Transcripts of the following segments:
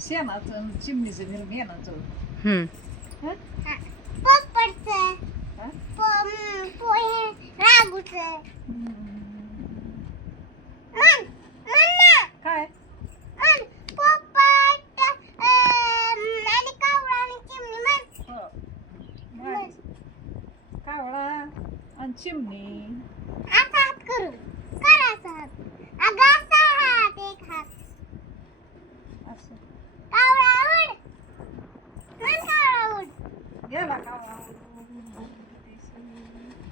शेणाचं चिमणीचं घर मेनाचं. हम्म. पोपटचं हा? पोहे रागूचं मन मन ना काय मन पोपट आणि कावळा आणि चिमणी मन हो. गाडी. कावळा आणि चिमणी. असा हात करू कर असा हात अगं असा हात एक हात असं कावळा उड मन कावळा उड गेला कावळा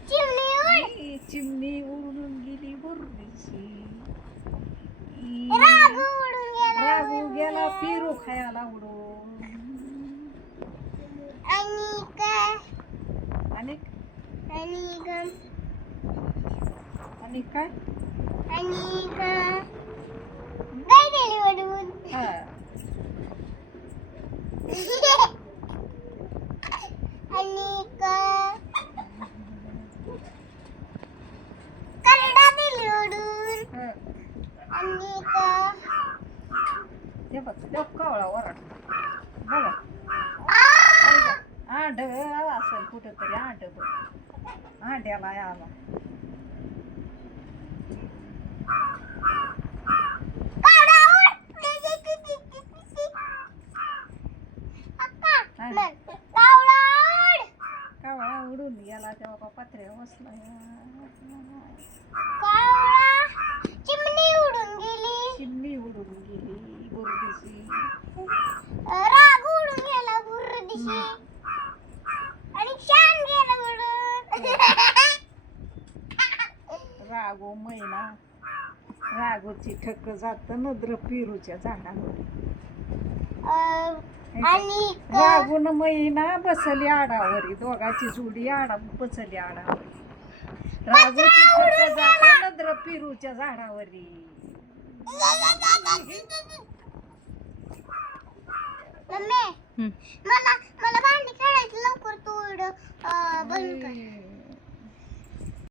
चिमणी उड ई, चिमणी उडून गेली बुरडीशी. रागू उडून गेला राघू गेला पेरू खायला उडून. आणि काय आणि आणि गम आणि काय आणि काय दिली उडून हा आणि काय करडा दिली उडून हा. आणि काय ते बघ ते कावळा ओरड बघा आंड असेल कुठेतरी आंड बघ आंड्याला आला कावळा उड अक्का हा. मन कावळा उड कावळा उडून गेला तेव्हा पत्र्या बसला कावळा चिमणी उडून गेली चिमणी उडून गेली बुरडीशी. राग उडून गेला बुरदीशी आणि शान गेला उडून रागो मैना रागोची ठक जात नद्र पेरूच्या झाडावर. आणि रागून मैना बसली आडावरी दोघाची जोडी आडा बसली आडावरी. रागोची ठक जात नद्र पेरूच्या झाडावरी. मम्मी मला मला भांडी खेळायची लवकर तू बंद कर